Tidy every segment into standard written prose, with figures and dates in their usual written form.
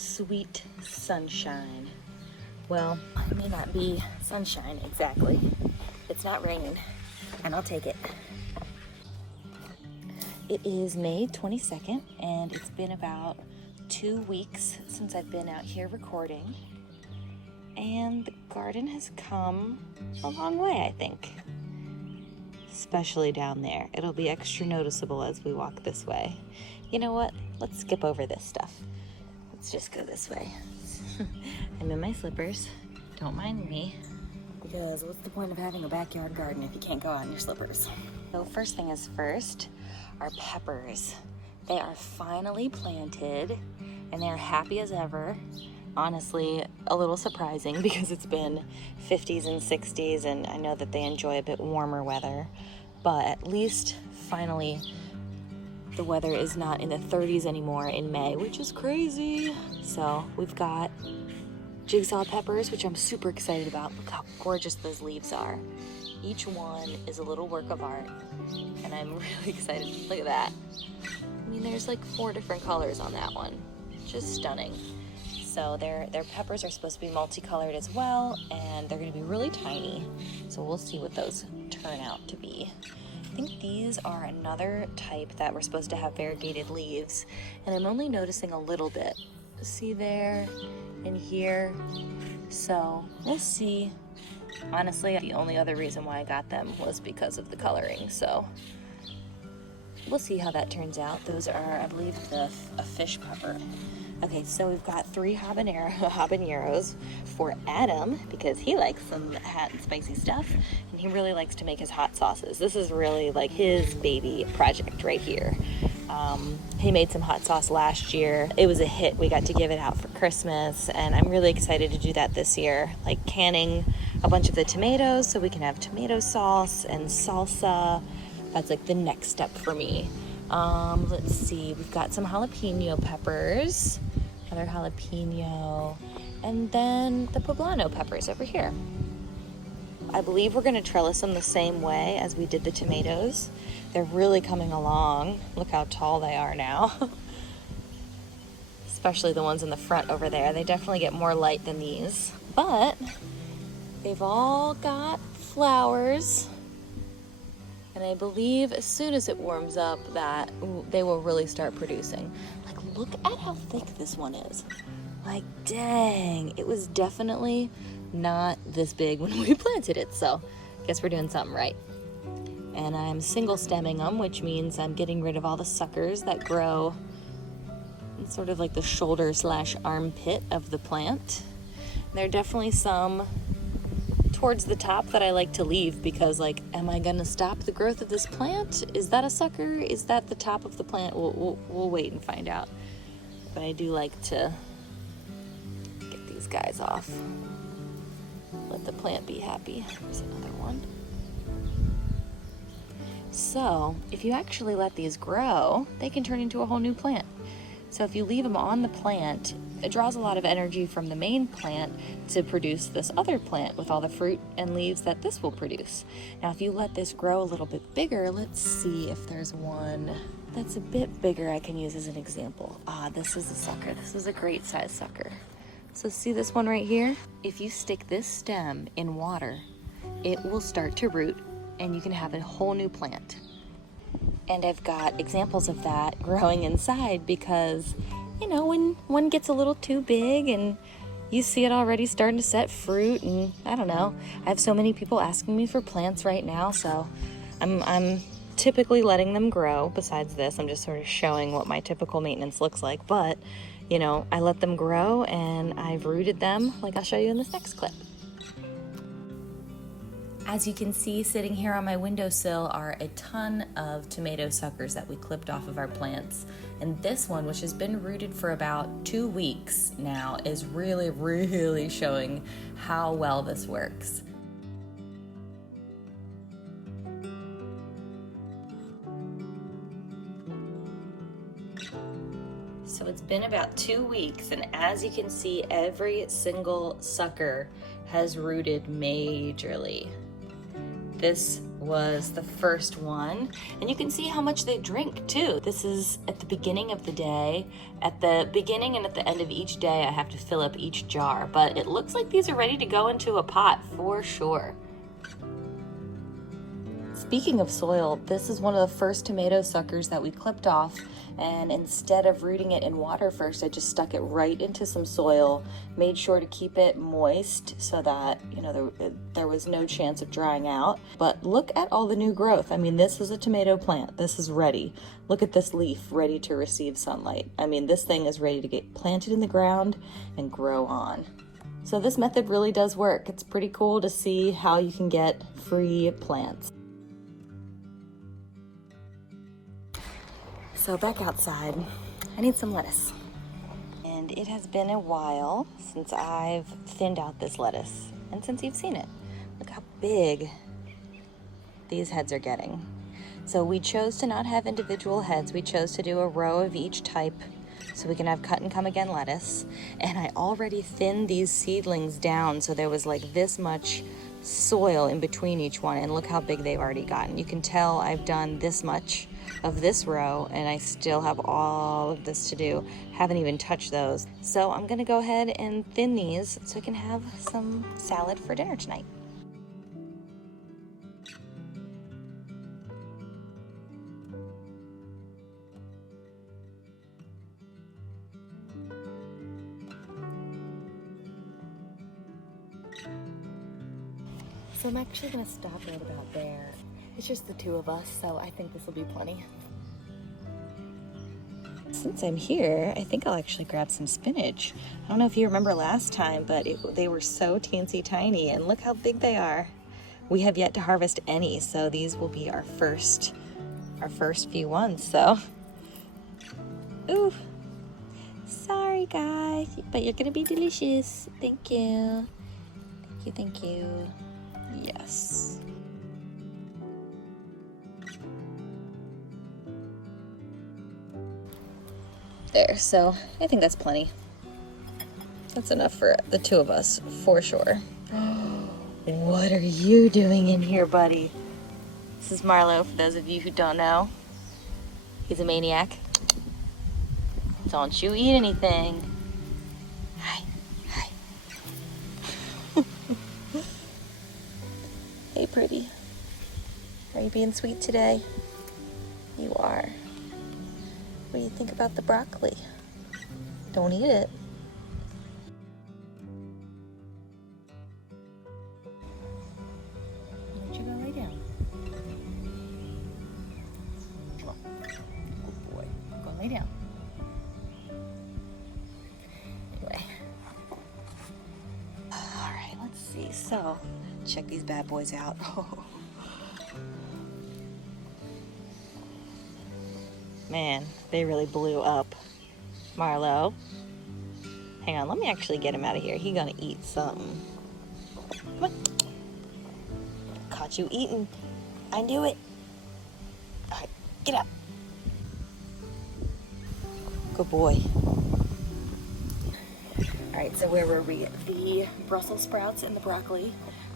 sweet sunshine. Well, it may not be sunshine exactly. It's not raining, and I'll take it. It is May 22nd, and it's been about 2 weeks since I've been out here recording. And the garden has come a long way, I think. Especially down there. It'll be extra noticeable as we walk this way. You know what? Let's skip over this stuff. Let's just go this way. I'm in my slippers. Don't mind me. Because what's the point of having a backyard garden if you can't go out in your slippers? So first thing is first, our peppers. They are finally planted and they're happy as ever. Honestly, a little surprising because it's been 50s and 60s and I know that they enjoy a bit warmer weather, but at least finally the weather is not in the 30s anymore in May, which is crazy. So we've got jigsaw peppers, which I'm super excited about. Look how gorgeous those leaves are. Each one is a little work of art and I'm really excited. Look at that. I mean, there's like 4 different colors on that one. Just stunning. So their peppers are supposed to be multicolored as well, and they're gonna be really tiny. So we'll see what those turn out to be. I think these are another type that we're supposed to have variegated leaves, and I'm only noticing a little bit. See there and here. So we'll see. Honestly, the only other reason why I got them was because of the coloring. So we'll see how that turns out. Those are, I believe, a fish pepper. Okay, so we've got 3 habaneros for Adam because he likes some hot and spicy stuff and he really likes to make his hot sauces. This is really like his baby project right here. He made some hot sauce last year. It was a hit. We got to give it out for Christmas and I'm really excited to do that this year. Like canning a bunch of the tomatoes so we can have tomato sauce and salsa. That's like the next step for me. Let's see, we've got some jalapeno peppers, another jalapeno, and then the poblano peppers over here. I believe we're gonna trellis them the same way as we did the tomatoes. They're really coming along. Look how tall they are now. Especially the ones in the front over there. They definitely get more light than these, but they've all got flowers. And I believe as soon as it warms up that they will really start producing. Like, look at how thick this one is. Like, dang, it was definitely not this big when we planted it. So I guess we're doing something right. And I'm single stemming them, which means I'm getting rid of all the suckers that grow in sort of like the shoulder / armpit of the plant. There are definitely some towards the top that I like to leave because, like, am I gonna stop the growth of this plant? Is that a sucker? Is that the top of the plant? We'll wait and find out. But I do like to get these guys off. Let the plant be happy. There's another one. So if you actually let these grow, they can turn into a whole new plant. So if you leave them on the plant, it draws a lot of energy from the main plant to produce this other plant with all the fruit and leaves that this will produce. Now, if you let this grow a little bit bigger, let's see if there's one that's a bit bigger I can use as an example. This is a sucker. This is a great size sucker. So see this one right here? If you stick this stem in water, it will start to root and you can have a whole new plant. And I've got examples of that growing inside because, you know, when one gets a little too big and you see it already starting to set fruit, and I don't know, I have so many people asking me for plants right now, so I'm typically letting them grow. Besides this, I'm just sort of showing what my typical maintenance looks like, but, you know, I let them grow and I've rooted them like I'll show you in this next clip. As you can see, sitting here on my windowsill are a ton of tomato suckers that we clipped off of our plants. And this one, which has been rooted for about 2 weeks now, is really, really showing how well this works. So it's been about 2 weeks, and as you can see, every single sucker has rooted majorly. This was the first one. And you can see how much they drink too. This is at the beginning of the day. At the beginning and at the end of each day, I have to fill up each jar, but it looks like these are ready to go into a pot for sure. Speaking of soil, this is one of the first tomato suckers that we clipped off, and instead of rooting it in water first, I just stuck it right into some soil, made sure to keep it moist so that, you know, there was no chance of drying out. But look at all the new growth. I mean, this is a tomato plant. This is ready. Look at this leaf ready to receive sunlight. I mean, this thing is ready to get planted in the ground and grow on. So this method really does work. It's pretty cool to see how you can get free plants. So back outside, I need some lettuce. And it has been a while since I've thinned out this lettuce and since you've seen it. Look how big these heads are getting. So we chose to not have individual heads. We chose to do a row of each type so we can have cut and come again lettuce. And I already thinned these seedlings down so there was like this much soil in between each one, and look how big they've already gotten. You can tell I've done this much of this row and I still have all of this to do. Haven't even touched those. So I'm gonna go ahead and thin these so I can have some salad for dinner tonight. So I'm actually gonna stop right about there. It's just the two of us, so I think this will be plenty. Since I'm here, I think I'll actually grab some spinach. I don't know if you remember last time, but they were so teensy tiny, and look how big they are. We have yet to harvest any, so these will be our first few ones, so. Ooh, sorry guys, but you're gonna be delicious. Thank you. Thank you, thank you. Yes. There, so I think that's plenty. That's enough for the two of us, for sure. What are you doing in here, buddy? This is Marlo, for those of you who don't know. He's a maniac. Don't you eat anything. Hi, hi. Hey, pretty. Are you being sweet today? You are. What do you think about the broccoli? Don't eat it. Why don't you go lay down? Come on. Good boy. Go lay down. Anyway. All right, let's see. So, check these bad boys out. Man, they really blew up. Marlo. Hang on, let me actually get him out of here. He's gonna eat something. Come on. Caught you eating. I knew it. All right, get up. Good boy. All right, so where were we? The Brussels sprouts and the broccoli.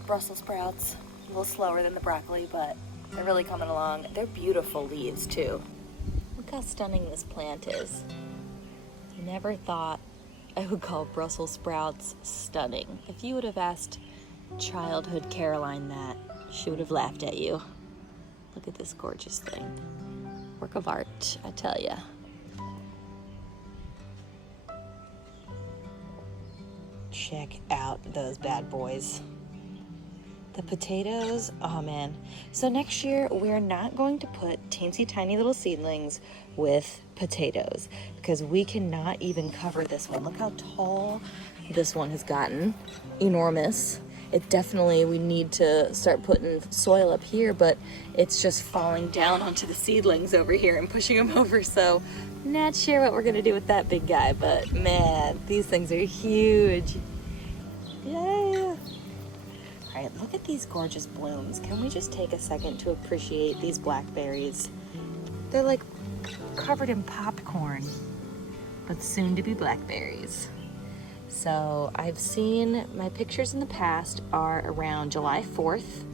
Brussels sprouts, a little slower than the broccoli, but they're really coming along. They're beautiful leaves too. Look how stunning this plant is. Never thought I would call Brussels sprouts stunning. If you would have asked childhood Caroline that, she would have laughed at you. Look at this gorgeous thing. Work of art, I tell ya. Check out those bad boys. The potatoes, oh man. So next year, we're not going to put teensy tiny little seedlings with potatoes because we cannot even cover this one. Look how tall this one has gotten. Enormous. It definitely, we need to start putting soil up here, but it's just falling down onto the seedlings over here and pushing them over. So not sure what we're gonna do with that big guy, but man, these things are huge. Yeah. All right, look at these gorgeous blooms. Can we just take a second to appreciate these blackberries? They're like covered in popcorn, but soon to be blackberries. So I've seen my pictures in the past are around July 4th.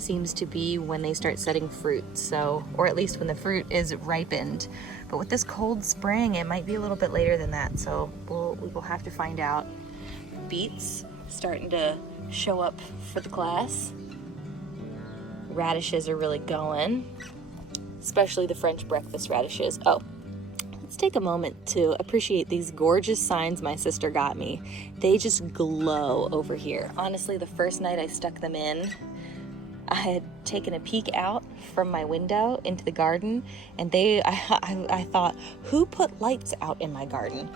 seems to be when they start setting fruit, so, or at least when the fruit is ripened. But with this cold spring, it might be a little bit later than that, so we will have to find out. Beets starting to show up for the class. Radishes are really going, especially the French breakfast radishes. Oh, let's take a moment to appreciate these gorgeous signs my sister got me. They just glow over here. Honestly, the first night I stuck them in, I had taken a peek out from my window into the garden, and I thought, who put lights out in my garden?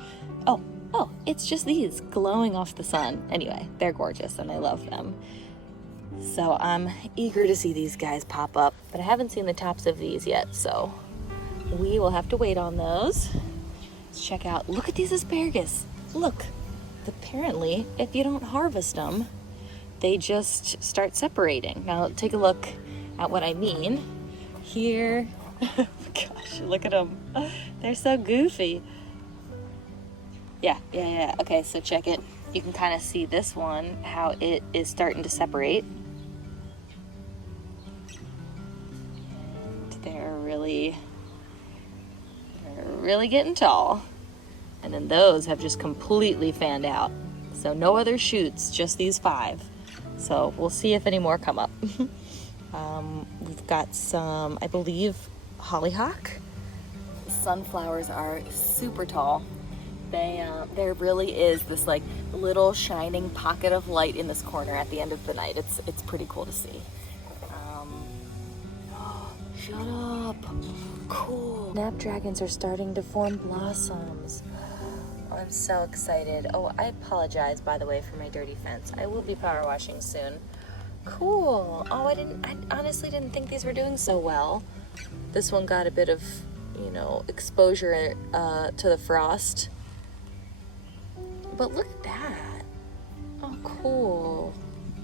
Oh, it's just these glowing off the sun. Anyway, they're gorgeous and I love them. So I'm eager to see these guys pop up, but I haven't seen the tops of these yet, so we will have to wait on those. Let's check out, look at these asparagus. Look, apparently if you don't harvest them, they just start separating. Now take a look at what I mean. Here, gosh, look at them. They're so goofy. Yeah. Okay, so check it. You can kind of see this one, how it is starting to separate. And they're really getting tall. And then those have just completely fanned out. So no other shoots, just these 5. So we'll see if any more come up. We've got some, I believe, hollyhock. Sunflowers are super tall. There really is this like little shining pocket of light in this corner at the end of the night. It's pretty cool to see. Shut up. Cool. Snapdragons are starting to form blossoms. I'm so excited. Oh, I apologize, by the way, for my dirty fence. I will be power washing soon. Cool. Oh, I honestly didn't think these were doing so well. This one got a bit of, exposure to the frost. But look at that. Oh, cool.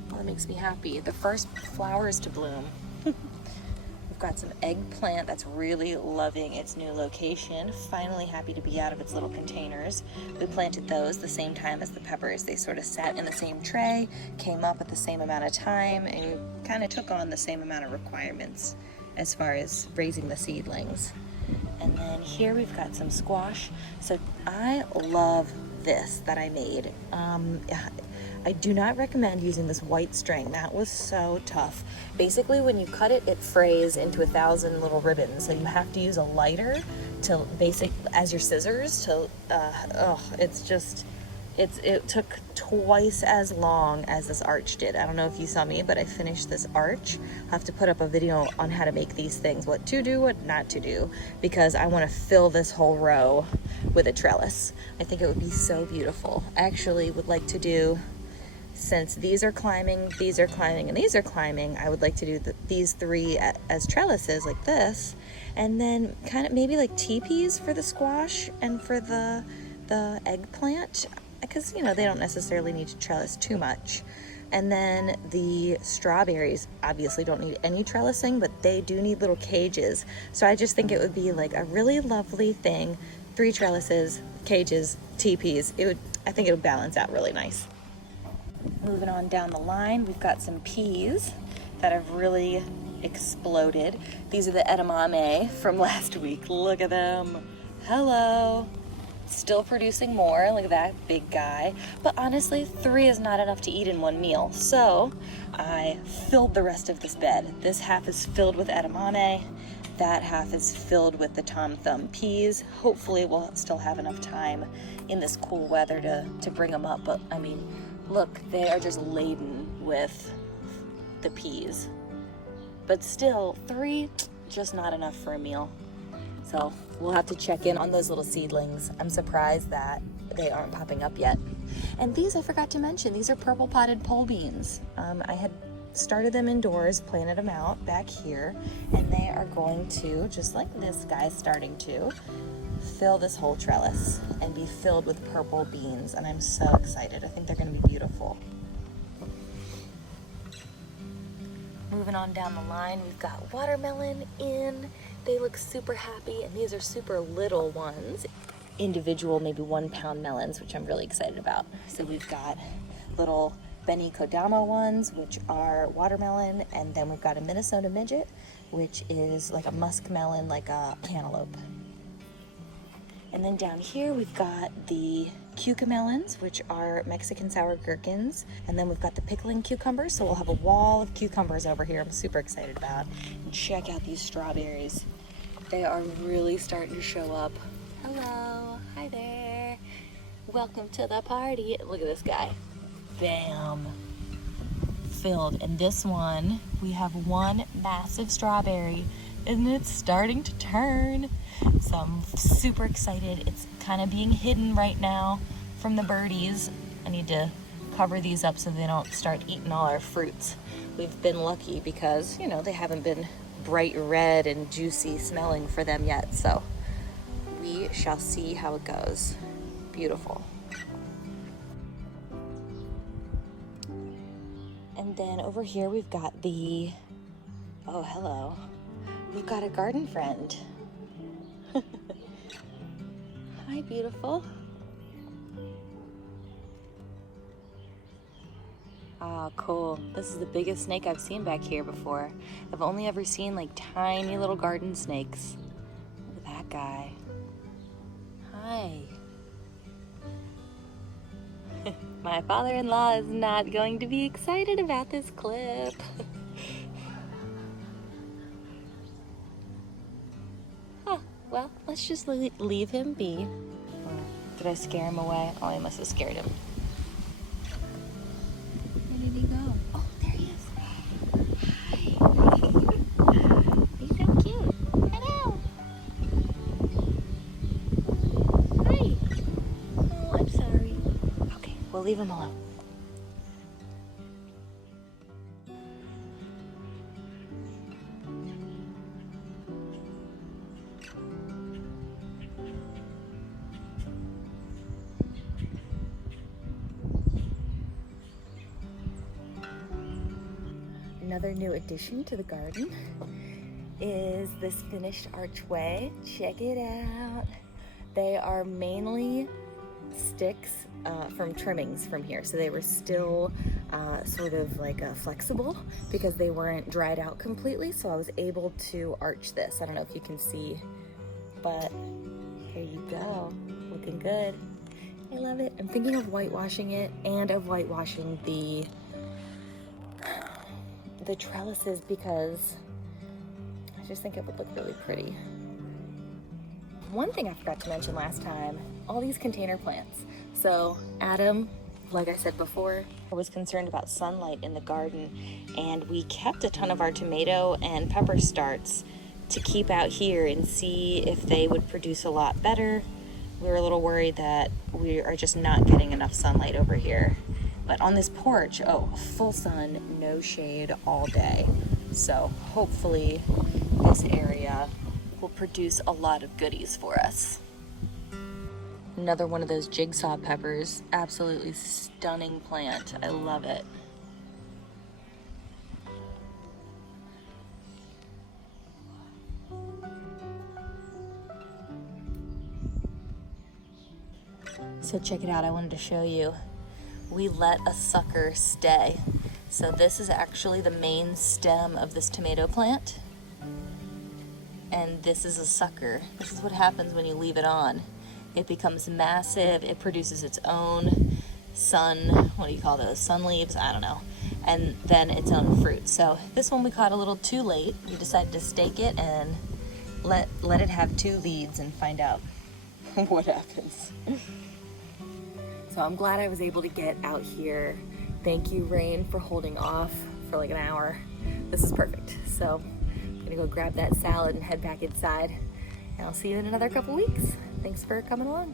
Well, that makes me happy. The first flowers to bloom. Got some eggplant that's really loving its new location. Finally happy to be out of its little containers. We planted those the same time as the peppers. They sort of sat in the same tray, came up at the same amount of time, and kind of took on the same amount of requirements as far as raising the seedlings. And then here we've got some squash. So I love this that I made. I do not recommend using this white string. That was so tough. Basically, when you cut it, it frays into 1,000 little ribbons. So you have to use a lighter to as your scissors to, it took twice as long as this arch did. I don't know if you saw me, but I finished this arch. I'll have to put up a video on how to make these things, what to do, what not to do, because I want to fill this whole row with a trellis. I think it would be so beautiful. I actually would like to do, since these are climbing, and these are climbing, I would like to do these 3 as trellises like this, and then kind of maybe like teepees for the squash and for the eggplant, because they don't necessarily need to trellis too much. And then the strawberries obviously don't need any trellising, but they do need little cages. So I just think it would be like a really lovely thing. 3 trellises, cages, teepees. I think it would balance out really nice. Moving on down the line, we've got some peas that have really exploded. These are the edamame from last week. Look at them. Hello. Still producing more. Look at that big guy. But honestly, 3 is not enough to eat in one meal. So I filled the rest of this bed. This half is filled with edamame. That half is filled with the Tom Thumb peas. Hopefully we'll still have enough time in this cool weather to bring them up. But I mean, look, they are just laden with the peas. But still, 3, just not enough for a meal. So we'll have to check in on those little seedlings. I'm surprised that they aren't popping up yet. And these, I forgot to mention, these are purple potted pole beans. I had started them indoors, planted them out back here, and they are going to, just like this guy's starting to, fill this whole trellis and be filled with purple beans, and I'm so excited. I think they're going to be beautiful. Moving on down the line, we've got watermelon in. They look super happy, and these are super little ones. Individual, maybe 1 pound melons, which I'm really excited about. So we've got little Benny Kodama ones, which are watermelon, and then we've got a Minnesota midget, which is like a muskmelon, like a cantaloupe. And then down here we've got the cucamelons, which are Mexican sour gherkins, and then we've got the pickling cucumbers, so we'll have a wall of cucumbers over here I'm super excited about. And check out these strawberries. They are really starting to show up. Hello, hi there. Welcome to the party. Look at this guy. Bam. Filled. And this one, we have one massive strawberry, and it's starting to turn. So I'm super excited. It's kind of being hidden right now from the birdies. I need to cover these up so they don't start eating all our fruits. We've been lucky because, you know, they haven't been bright red and juicy smelling for them yet. So we shall see how it goes. Beautiful. And then over here we've got the, oh hello, we've got a garden friend. Hi, beautiful. Ah, cool. This is the biggest snake I've seen back here before. I've only ever seen like tiny little garden snakes. Look at that guy. Hi. My father-in-law is not going to be excited about this clip. Huh, well, let's just leave him be. Oh, did I scare him away? Oh, I must have scared him. Where did he go? Oh, there he is. Hi. He's so cute. Hello. Hi. Oh, I'm sorry. Okay, we'll leave him alone. Another new addition to the garden is this finished archway. Check it out. They are mainly sticks from trimmings from here. So they were still sort of like flexible because they weren't dried out completely. So I was able to arch this. I don't know if you can see, but here you go. Looking good. I love it. I'm thinking of whitewashing it and of whitewashing the trellises because I just think it would look really pretty. One thing I forgot to mention last time, all these container plants. So Adam, like I said before, was concerned about sunlight in the garden, and we kept a ton of our tomato and pepper starts to keep out here and see if they would produce a lot better. We were a little worried that we are just not getting enough sunlight over here. But on this porch, oh, full sun, no shade all day. So hopefully this area will produce a lot of goodies for us. Another one of those jigsaw peppers, absolutely stunning plant. I love it. So check it out, I wanted to show you. We let a sucker stay. So this is actually the main stem of this tomato plant. And this is a sucker. This is what happens when you leave it on. It becomes massive, it produces its own sun, what do you call those? Sun leaves, I don't know. And then its own fruit. So this one we caught a little too late. We decided to stake it and let it have 2 leads and find out what happens. So I'm glad I was able to get out here. Thank you, rain, for holding off for like an hour. This is perfect. So I'm gonna go grab that salad and head back inside. And I'll see you in another couple weeks. Thanks for coming along.